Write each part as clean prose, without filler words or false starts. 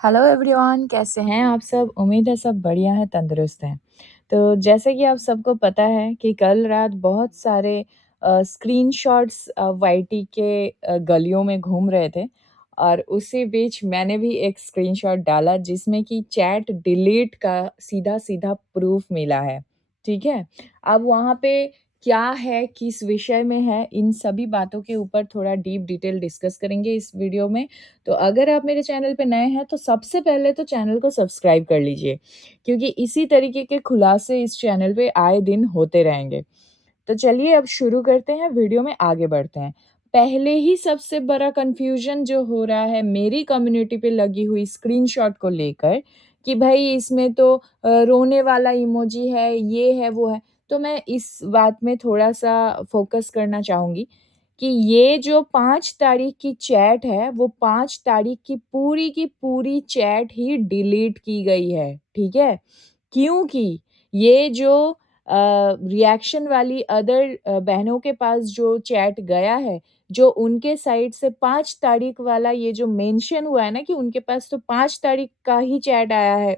Hello everyone, कैसे हैं आप सब? उम्मीद है सब बढ़िया हैं, तंदुरुस्त हैं। तो जैसे कि आप सबको पता है कि कल रात बहुत सारे स्क्रीनशॉट्स वाईटी के गलियों में घूम रहे थे और उसी बीच मैंने भी एक स्क्रीनशॉट डाला जिसमें कि चैट डिलीट का सीधा-सीधा प्रूफ मिला है, ठीक है? अब वहाँ पे क्या है, किस विषय में है, इन सभी बातों के ऊपर थोड़ा डीप डिटेल डिस्कस करेंगे इस वीडियो में। तो अगर आप मेरे चैनल पे नए हैं तो सबसे पहले तो चैनल को सब्सक्राइब कर लीजिए क्योंकि इसी तरीके के खुलासे इस चैनल पे आए दिन होते रहेंगे। तो चलिए अब शुरू करते हैं, वीडियो में आगे बढ़ते हैं। पहले ही सबसे बड़ा कन्फ्यूज़न जो हो रहा है मेरी कम्युनिटी पे लगी हुई स्क्रीनशॉट को लेकर कि भई इसमें तो रोने वाला इमोजी है, ये है, वो है। तो मैं इस बात में थोड़ा-सा फ़ोकस करना चाहूँगी कि ये जो 5 तारीख की चैट है, वो 5 तारीख की पूरी चैट ही डिलीट की गई है, ठीक है? क्योंकि ये जो रिएक्शन वाली अदर बहनों के पास जो चैट गया है, जो उनके साइड से 5 तारीख वाला ये जो मेंशन हुआ है ना कि उनके पास तो 5 तारीख का ही चैट आया है।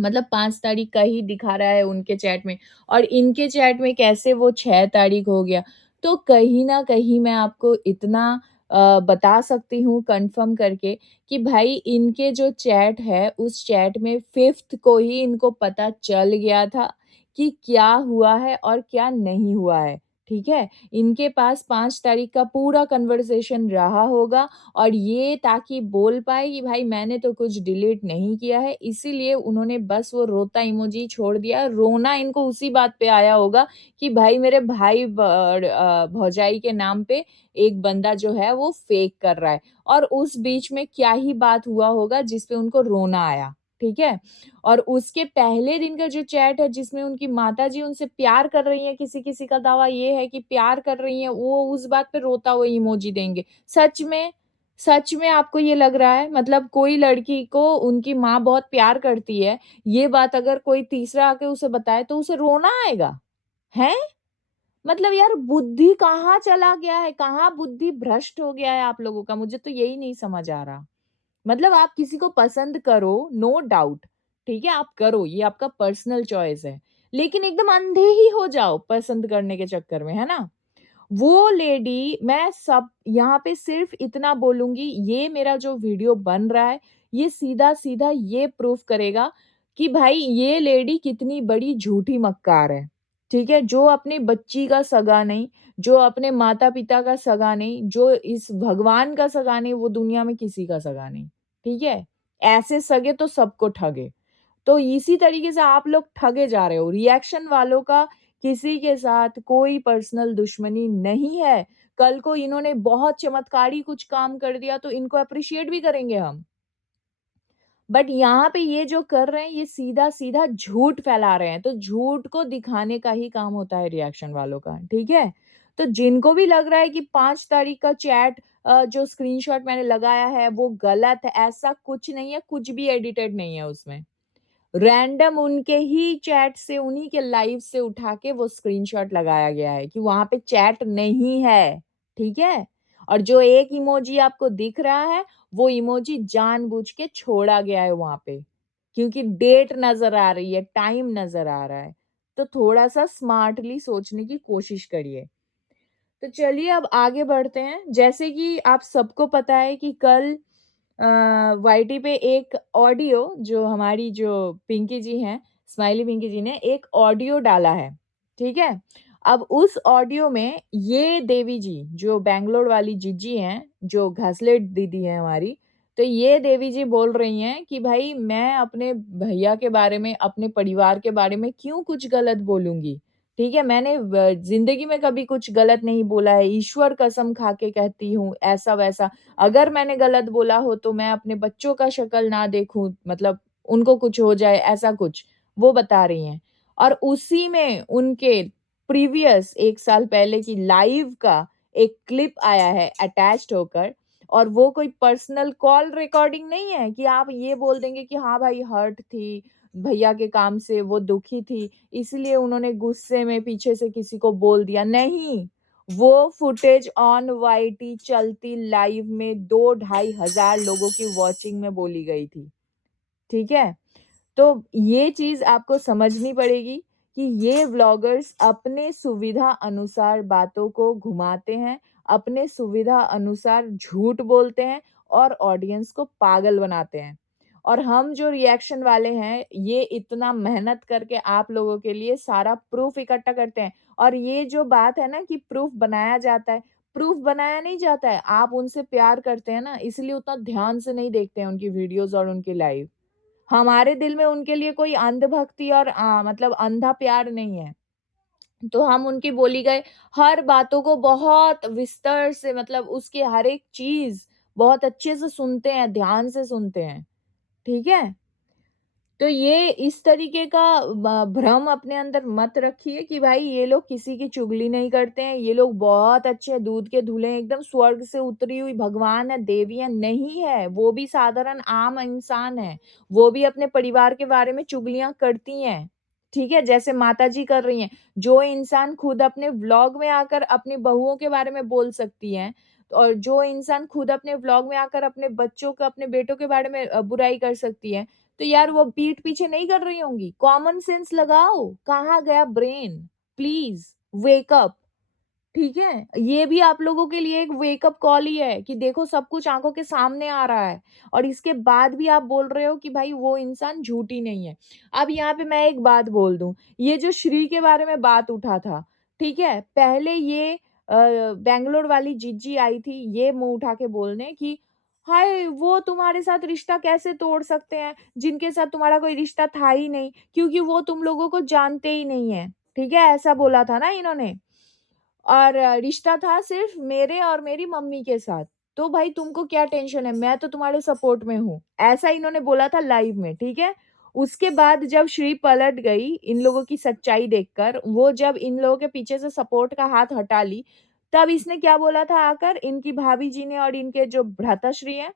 मतलब 5 तारीख का ही दिखा रहा है उनके चैट में और इनके चैट में कैसे वो 6 तारीख हो गया। तो कहीं न कहीं मैं आपको इतना बता सकती हूँ कन्फर्म करके कि भाई इनके जो चैट है, उस चैट में 5th को ही इनको पता चल गया था कि क्या हुआ है और क्या नहीं हुआ है, ठीक है? इनके पास 5 तारीख का पूरा कन्वर्सेशन रहा होगा और ये ताकि बोल पाए कि भाई मैंने तो कुछ डिलीट नहीं किया है, इसीलिए उन्होंने बस वो रोता इमोजी छोड़ दिया। रोना इनको उसी बात पे आया होगा कि भाई मेरे भौजाई के नाम पे एक बंदा जो है वो फेक कर रहा है और उस बीच में क्या ही बात हुआ होगा जिस पे उनको रोना आया, ठीक है? और उसके पहले दिन का जो चैट है जिसमें उनकी माताजी उनसे प्यार कर रही हैं, किसी-किसी का दावा ये है कि प्यार कर रही हैं, वो उस बात पे रोता हुआ इमोजी देंगे। सच में सच में आपको ये लग रहा है? मतलब कोई लड़की को उनकी माँ बहुत प्यार करती है, ये बात अगर कोई तीसरा आके उसे बताए तो उसे रोना आएगा? हैं? मतलब यार बुद्धि कहाँ चला गया है? कहाँ बुद्धि भ्रष्ट हो गया है आप लोगों का? मुझे तो यही नहीं समझ आ रहा। मतलब आप किसी को पसंद करो, नो डाउट, ठीक है? आप करो, ये आपका पर्सनल चॉइस है। लेकिन एकदम अंधे ही हो जाओ पसंद करने के चक्कर में, है ना? वो लेडी मैं सब यहाँ पे सिर्फ़ इतना बोलूँगी, ये मेरा जो वीडियो बन रहा है, ये सीधा-सीधा ये प्रूफ़ करेगा कि भाई ये लेडी कितनी बड़ी झूठी मक्कार है, ठीक है? जो अपनी बच्ची का सगा नहीं, जो अपने माता-पिता का सगा नहीं, जो इस भगवान का सगा नहीं, वो दुनिया में किसी का सगा नहीं, ठीक है? ऐसे सगे तो सबको ठगे। तो इसी तरीके से आप लोग ठगे जा रहे हो। रिएक्शन वालों का किसी के साथ कोई पर्सनल दुश्मनी नहीं है। कल को इन्होंने बहुत चमत्कारी कुछ काम कर दिया तो इनको एप्रिशिएट भी करेंगे हम। बट यहाँ पे ये जो कर रहे हैं ये सीधा-सीधा झूठ फैला रहे हैं। तो झूठ को दिखाने का ही काम होता है रिएक्शन वालों का, ठीक है? तो जिनको भी लग रहा है कि 5 तारीख का चैट जो स्क्रीनशॉट मैंने लगाया है वो गलत है, ऐसा कुछ नहीं है, कुछ भी एडिटेड नहीं है उसमें। रैंडम उनके ही चैट से, उन्हीं के लाइव से उठा के वो स्क्रीनशॉट लगाया गया है कि वहाँ पे चैट नहीं है, ठीक है? और जो एक इमोजी आपको दिख रहा है, वो इमोजी जानबूझ के छोड़ा गया है वहाँ पे, क्योंकि डेट नज़र आ रही है, टाइम नज़र आ रहा है। तो थोड़ा-सा स्मार्टली सोचने की कोशिश करिए। तो चलिए अब आगे बढ़ते हैं। जैसे कि आप सबको पता है कि कल अ, वाईटी पे एक ऑडियो जो हमारी जो पिंकी जी हैं, स्माइली पिंकी जी ने एक ऑडियो डाला है, ठीक है? अब उस ऑडियो में ये देवी जी, जो बैंगलोर वाली जीजी हैं, जो घासलेट दीदी हैं हमारी, तो ये देवी जी बोल रही हैं कि भाई मैं अपने भैया के बारे में, अपने परिवार के बारे में क्यों कुछ गलत बोलूँगी? ठीक है? मैंने ज़िंदगी में कभी कुछ गलत नहीं बोला है, ईश्वर कसम खा के कहती हूँ, ऐसा-वैसा। अगर मैंने गलत बोला हो तो मैं अपने बच्चों का शक्ल ना देखूँ, मतलब उनको कुछ हो जाए, ऐसा कुछ, वो बता रही हैं। और उसी में उनके प्रीवियस 1 साल पहले की लाइव का एक क्लिप आया है अटैच्ड होकर और वो कोई पर्सनल कॉल रिकॉर्डिंग नहीं है कि आप ये बोल देंगे कि हाँ भाई हर्ट थी, भैया के काम से वो दुखी थी, इसलिए उन्होंने गुस्से में पीछे से किसी को बोल दिया, नहीं। वो फुटेज ऑन वाईटी चलती लाइव में 2-2,500 लोगों की वॉचिंग में बोली गई थी, ठीक है? तो ये चीज़ आपको समझनी पड़ेगी कि ये व्लॉगर्स अपने सुविधा अनुसार बातों को घुमाते हैं, अपने सुविधा अनुसार झूठ बोलते हैं और ऑडियंस को पागल बनाते हैं। और हम जो रिएक्शन वाले हैं, ये इतना मेहनत करके आप लोगों के लिए सारा प्रूफ़ इकट्ठा करते हैं। और ये जो बात है ना कि प्रूफ़ बनाया जाता है, प्रूफ़ बनाया नहीं जाता है, आप उनसे प्यार करते हैं ना, इसलिए उतना ध्यान से नहीं देखते हैं उनकी वीडियोज़ और उनकी लाइव। हमारे दिल में उनके लिए कोई अंधभक्ति और मतलब अंधा प्यार नहीं है। तो हम उनकी बोली गए हर बातों को बहुत विस्तार से मतलब उसकी हर एक चीज़ बहुत अच्छे से सुनते हैं, ध्यान से सुनते हैं। ठीक है? तो ये इस तरीके का भ्रम अपने अंदर मत रखिए कि भाई ये लोग किसी की चुगली नहीं करते हैं, ये लोग बहुत अच्छे हैं, दूध के धुले हैं, एकदम स्वर्ग से उतरी हुई भगवान है, देवी है, नहीं है। वो भी साधारण आम इंसान है। वो भी अपने परिवार के बारे में चुगलियाँ करती हैं, ठीक है? जैसे माताजी कर रही हैं। जो इंसान खुद अपने व्लॉग में आकर अपनी बहुओं के बारे में बोल सकती हैं और जो इंसान खुद अपने व्लॉग में आकर अपने बच्चों का, अपने बेटों के बारे में बुराई कर सकती है, तो यार वो पीठ पीछे नहीं कर रही होंगी। कॉमन सेंस लगाओ, कहाँ गया ब्रेन? प्लीज वेक अप, ठीक है? ये भी आप लोगों के लिए एक वेक अप कॉल ही है कि देखो सब कुछ आंखों के सामने आ रहा है और इसके बाद भी आप बोल रहे हो कि भाई वो इंसान झूठी नहीं है। अब यहाँ पे मैं एक बात बोल दूं, ये जो श्री के बारे में बात उठा था, ठीक है? पहले ये बैंगलोर वाली जीजी आई थी ये मुंह उठा के बोलने कि हाय वो तुम्हारे साथ रिश्ता कैसे तोड़ सकते हैं जिनके साथ तुम्हारा कोई रिश्ता था ही नहीं, क्योंकि वो तुम लोगों को जानते ही नहीं है, ठीक है? ऐसा बोला था ना इन्होंने। और रिश्ता था सिर्फ मेरे और मेरी मम्मी के साथ। तो भाई तुमको क्या टेंशन है? मैं तो तुम्हारे सपोर्ट में हूँ। ऐसा इन्होंने बोला था लाइव में, ठीक है? उसके बाद जब श्री पलट गई इन लोगों की सच्चाई देखकर, वो जब इन लोगों के पीछे से सपोर्ट का हाथ हटा ली, तब इसने क्या बोला था आकर इनकी भाभी जी ने और इनके जो भ्राताश्री हैं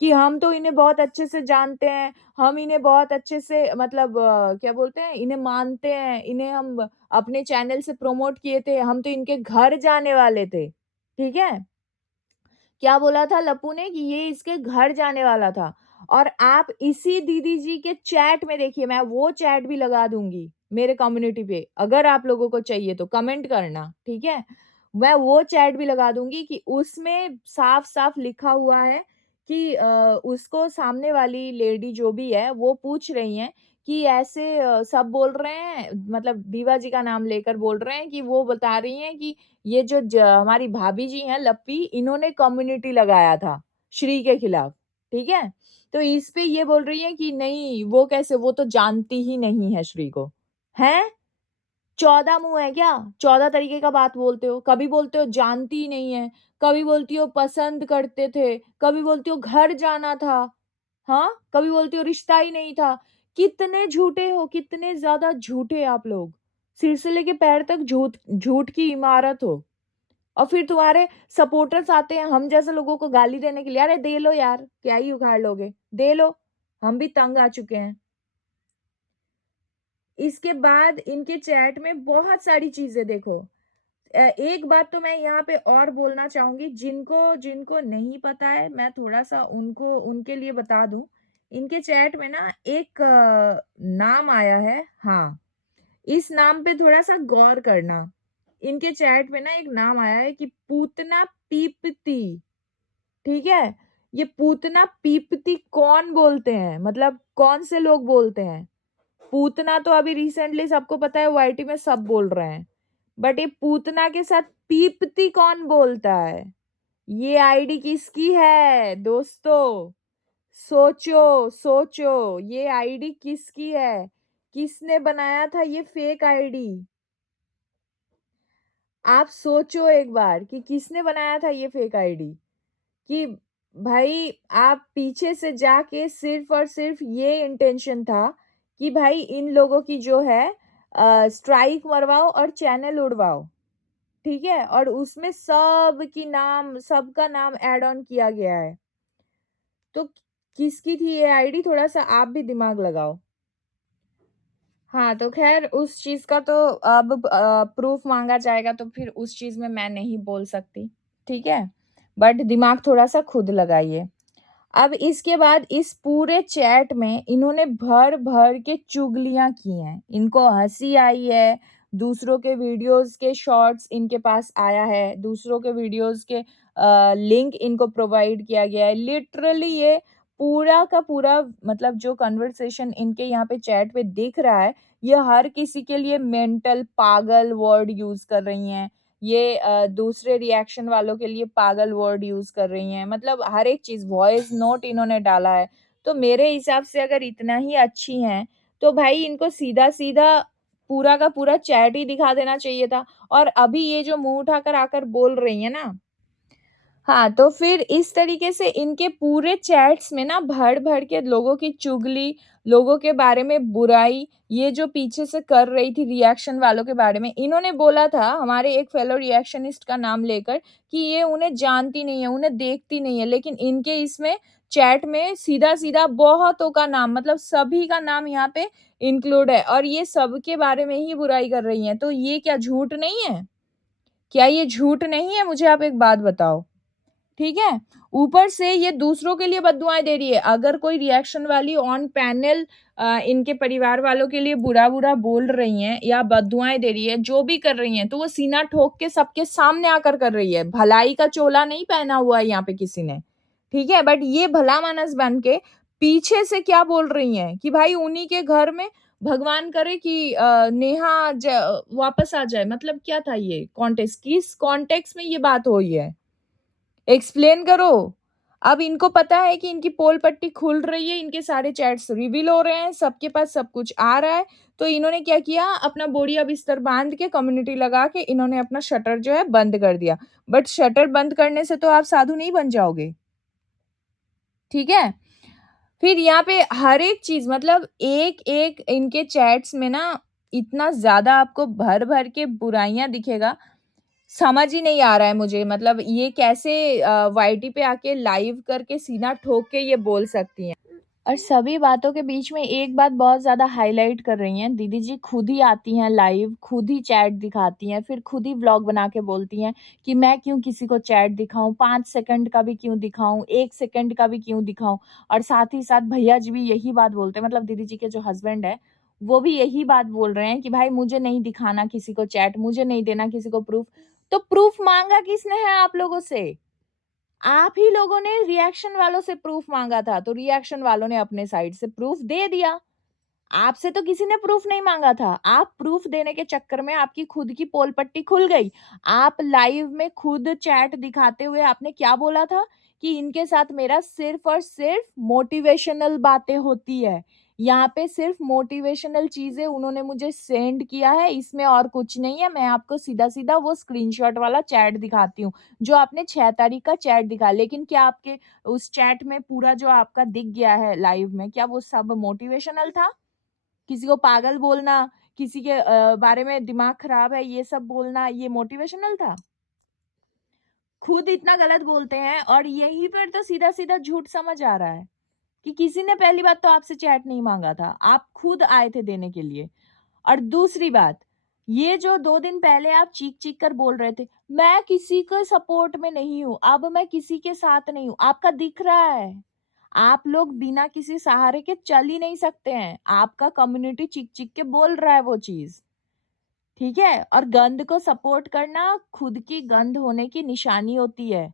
कि हम तो इन्हें बहुत अच्छे से जानते हैं, हम इन्हें बहुत अच्छे से मतलब क्या बोलते हैं, इन्हें मानते हैं, इन्हें हम अपने चैनल से प्रमोट किए थे, हम तो इनके घर जाने वाले थे, ठीक है? क्या बोला था लप्पू ने कि ये इसके घर जाने वाला था और आप इसी दीदी जी के चैट में देखिए, मैं वो चैट भी लगा दूँगी मेरे कम्युनिटी पे, अगर आप लोगों को चाहिए तो कमेंट करना, ठीक है? मैं वो चैट भी लगा दूँगी कि उसमें साफ-साफ लिखा हुआ है कि उसको सामने वाली लेडी जो भी है, वो पूछ रही हैं कि ऐसे सब बोल रहे हैं मतलब दीवा जी का नाम लेकर बोल रहे हैं कि वो बता रही हैं कि ये जो हमारी भाभी जी हैं लप्पी, इन्होंने कम्युनिटी लगाया था श्री के खिलाफ, ठीक है? तो इस पे ये बोल रही है कि नहीं वो कैसे, वो तो जानती ही नहीं है श्री को। हैं? 14 मुँह है क्या? 14 तरीके का बात बोलते हो। कभी बोलते हो जानती ही नहीं है, कभी बोलती हो पसंद करते थे, कभी बोलती हो घर जाना था, हाँ? कभी बोलती हो रिश्ता ही नहीं था। कितने झूठे हो, कितने ज़्यादा झूठे आप लोग। सिर से लेके पैर तक झूठ की इमारत हो। और फिर तुम्हारे सपोर्टर्स आते हैं हम जैसे लोगों को गाली देने के लिए, अरे दे लो यार, क्या ही उखाड़ लोगे? दे लो, हम भी तंग आ चुके हैं। इसके बाद इनके चैट में बहुत सारी चीज़ें देखो। एक बात तो मैं यहाँ पे और बोलना चाहूँगी, जिनको जिनको नहीं पता है, मैं थोड़ा-सा उनको उनके लिए बता दूँ। इनके चैट में ना एक नाम आया है, हाँ, इस नाम पे थोड़ा-सा गौर करना। इनके चैट में ना एक नाम आया है कि पूतना पीपती, ठीक है? ये पूतना पीपती कौन बोलते हैं? मतलब कौन से लोग बोलते हैं? पूतना तो अभी रिसेंटली सबको पता है वाईटी में सब बोल रहे हैं। बट ये पूतना के साथ पीपती कौन बोलता है? ये आईडी किसकी है दोस्तों? सोचो, सोचो, ये आईडी किसकी है? किसने बनाया था ये फेक आईडी? आप सोचो एक बार कि किसने बनाया था ये फेक आईडी? कि भाई आप पीछे से जाके सिर्फ़ और सिर्फ़ ये इंटेंशन था कि भाई इन लोगों की जो है स्ट्राइक मरवाओ और चैनल उड़वाओ, ठीक है? और उसमें सबका नाम ऐड ऑन किया गया है। तो किसकी थी ये आईडी? थोड़ा-सा आप भी दिमाग लगाओ। हाँ, तो ख़ैर उस चीज़ का तो अब प्रूफ़ माँगा जाएगा तो फिर उस चीज़ में मैं नहीं बोल सकती, ठीक है? बट दिमाग थोड़ा-सा खुद लगाइए। अब इसके बाद इस पूरे चैट में इन्होंने भर-भर के चुगलियाँ की हैं। इनको हँसी आई है, दूसरों के वीडियोज़ के शॉर्ट्स इनके पास आया है, दूसरों के वीडियोज़ के लिंक इनको प्रोवाइड किया गया है। लिटरली ये पूरा का पूरा मतलब जो कन्वर्सेशन इनके यहाँ पे चैट पे दिख रहा है, ये हर किसी के लिए मेंटल पागल वर्ड यूज़ कर रही हैं। ये दूसरे रिएक्शन वालों के लिए पागल वर्ड यूज़ कर रही हैं, मतलब हर एक चीज़ वॉइस नोट इन्होंने डाला है। तो मेरे हिसाब से अगर इतना ही अच्छी हैं, तो भाई इनको सीधा-सीधा पूरा का पूरा चैट ही दिखा देना चाहिए था और अभी ये जो मुँह उठाकर आकर बोल रही हैं ना, हाँ, तो फिर इस तरीके से इनके पूरे चैट्स में ना भर-भर के लोगों की चुगली, लोगों के बारे में बुराई, ये जो पीछे से कर रही थी रिएक्शन वालों के बारे में, इन्होंने बोला था हमारे एक फेलो रिएक्शनिस्ट का नाम लेकर कि ये उन्हें जानती नहीं है, उन्हें देखती नहीं है, लेकिन इनके इसमें चैट में सीधा-सीधा बहुतों का नाम मतलब सभी का नाम यहाँ पे इंक्लूड है और ये सबके बारे में ही बुराई कर रही हैं। तो ये क्या झूठ नहीं है? क्या ये झूठ नहीं है? मुझे आप एक बात बताओ। ठीक है? ऊपर से ये दूसरों के लिए बद्दुआएँ दे रही है। अगर कोई रिएक्शन वाली ऑन पैनल इनके परिवार वालों के लिए बुरा-बुरा बोल रही हैं या बद्दुआएँ दे रही है, जो भी कर रही हैं, तो वो सीना ठोक के सबके सामने आकर कर रही है। भलाई का चोला नहीं पहना हुआ है यहाँ पे किसी ने, ठीक है? बट ये भला-मानस बन के पीछे से क्या बोल रही हैं कि भाई उन्हीं के घर में भगवान करे कि नेहा वापस आ जाए। मतलब क्या था ये कॉन्टेक्स्ट? किस कॉन्टेक्स्ट में ये बात हुई है? एक्सप्लेन करो। अब इनको पता है कि इनकी पोल पट्टी खुल रही है, इनके सारे चैट्स रिवील हो रहे हैं, सबके पास सब कुछ आ रहा है, तो इन्होंने क्या किया अपना बोरिया बिस्तर बाँध के कम्युनिटी लगा के इन्होंने अपना शटर जो है बंद कर दिया। बट शटर बंद करने से तो आप साधु नहीं बन जाओगे, ठीक है? फिर यहाँ पे हर एक चीज़ मतलब एक-एक इनके चैट्स में ना इतना ज़्यादा आपको भर-भर के बुराइयाँ दिखेगा समझ ही नहीं आ रहा है मुझे मतलब ये कैसे वाईटी पे आके लाइव करके सीना ठोक के ये बोल सकती हैं। और सभी बातों के बीच में एक बात बहुत ज़्यादा हाइलाइट कर रही हैं, दीदी जी खुद ही आती हैं लाइव, खुद ही चैट दिखाती हैं, फिर खुद ही व्लॉग बना के बोलती हैं कि मैं क्यों किसी को चैट दिखाऊँ, 5 सेकंड का भी क्यों दिखाऊँ, 1 सेकंड का भी क्यों दिखाऊँ। और साथ ही साथ भैया जी भी यही बात बोलते हैं मतलब दीदी जी के जो हस्बैंड हैं, वो भी यही बात बोल रहे हैं कि भाई मुझे नहीं दिखाना किसी को चैट, मुझे नहीं देना किसी को प्रूफ़। तो प्रूफ़ माँगा किसने है आप लोगों से? आप ही लोगों ने रिएक्शन वालों से प्रूफ माँगा था, तो रिएक्शन वालों ने अपने साइड से प्रूफ दे दिया। आपसे तो किसी ने प्रूफ नहीं माँगा था। आप प्रूफ देने के चक्कर में आपकी खुद की पोल पट्टी खुल गई। आप लाइव में खुद चैट दिखाते हुए आपने क्या बोला था कि इनके साथ मेरा सिर्फ़ और सिर्फ़ मोटिवेशनल बातें होती है। यहाँ पे सिर्फ़ मोटिवेशनल चीज़ें उन्होंने मुझे सेंड किया है, इसमें और कुछ नहीं है। मैं आपको सीधा-सीधा वो स्क्रीनशॉट वाला चैट दिखाती हूँ, जो आपने 6 तारीख का चैट दिखाया। लेकिन क्या आपके उस चैट में पूरा जो आपका दिख गया है लाइव में, क्या वो सब मोटिवेशनल था? किसी को पागल बोलना, किसी के बारे में दिमाग खराब है ये सब बोलना, ये मोटिवेशनल था? खुद इतना गलत बोलते हैं और यहीं पर तो सीधा-सीधा झूठ समझ आ रहा है, कि किसी ने पहली बात तो आपसे चैट नहीं माँगा था, आप खुद आए थे देने के लिए। और दूसरी बात, ये जो 2 दिन पहले आप चीख-चीख कर बोल रहे थे, मैं किसी के सपोर्ट में नहीं हूँ, अब मैं किसी के साथ नहीं हूँ, आपका दिख रहा है। आप लोग बिना किसी सहारे के चल ही नहीं सकते हैं, आपका कम्युनिटी चीख-चीख के बोल रहा है वो चीज़। ठीक है? और गंद को सपोर्ट करना खुद की गंद होने की निशानी होती है।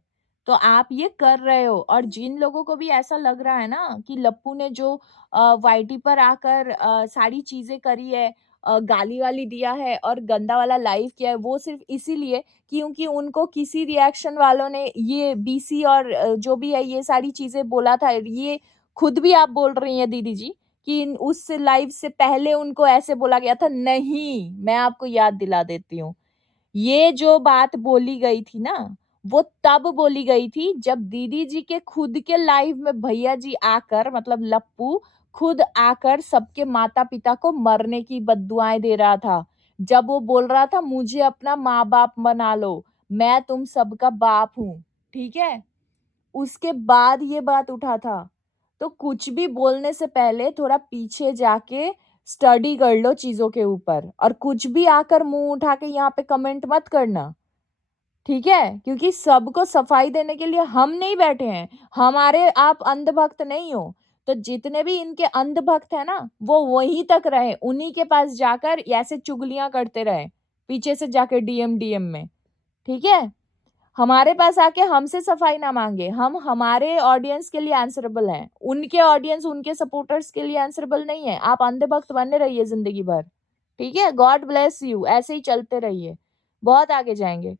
तो आप ये कर रहे हो और जिन लोगों को भी ऐसा लग रहा है ना कि लप्पू ने जो वाईटी पर आकर सारी चीज़ें करी है गाली-वाली दिया है और गंदा वाला लाइव किया है, वो सिर्फ़ इसीलिए क्योंकि उनको किसी रिएक्शन वालों ने ये बीसी और जो भी है ये सारी चीज़ें बोला था। ये खुद भी आप बोल रही हैं दीदी जी कि उस लाइव से पहले उनको ऐसे बोला गया था, नहीं, मैं आपको याद दिला देती हूँ। ये जो बात बोली गई थी ना, वो तब बोली गई थी जब दीदी जी के खुद के लाइव में भैया जी आकर मतलब लप्पू खुद आकर सबके माता-पिता को मरने की बद्दुआएँ दे रहा था। जब वो बोल रहा था मुझे अपना माँ-बाप बना लो, मैं तुम सबका बाप हूँ, ठीक है? उसके बाद ये बात उठा था। तो कुछ भी बोलने से पहले थोड़ा पीछे जाके स्टडी कर लो चीज़ों के ऊपर और कुछ भी आकर मुँह उठा के यहाँ पे कमेंट मत करना, ठीक है? क्योंकि सबको सफाई देने के लिए हम नहीं बैठे हैं, हमारे आप अंधभक्त नहीं हो। तो जितने भी इनके अंधभक्त हैं ना, वो वहीं तक रहे, उन्हीं के पास जाकर ऐसे चुगलियाँ करते रहे, पीछे से जाके डीएम में, ठीक है? हमारे पास आके हमसे सफाई ना माँगे, हम हमारे ऑडियंस के लिए आंसरेबल हैं, उनके ऑडियंस, उनके सपोर्टर्स के लिए आंसरेबल नहीं है। आप अंधे-भक्त बने रहिए ज़िंदगी भर, ठीक है? गॉड ब्लेस यू, ऐसे ही चलते रहिए, बहुत आगे जाएँगे।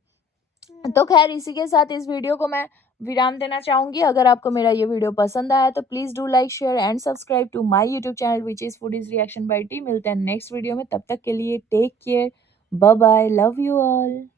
तो ख़ैर इसी के साथ इस वीडियो को मैं विराम देना चाहूँगी। अगर आपको मेरा ये वीडियो पसंद आया तो please do like, share and subscribe to my YouTube channel which is Foodies Reaction by T. मिलते हैं नेक्स्ट वीडियो में, तब तक के लिए take care, bye bye, love you all.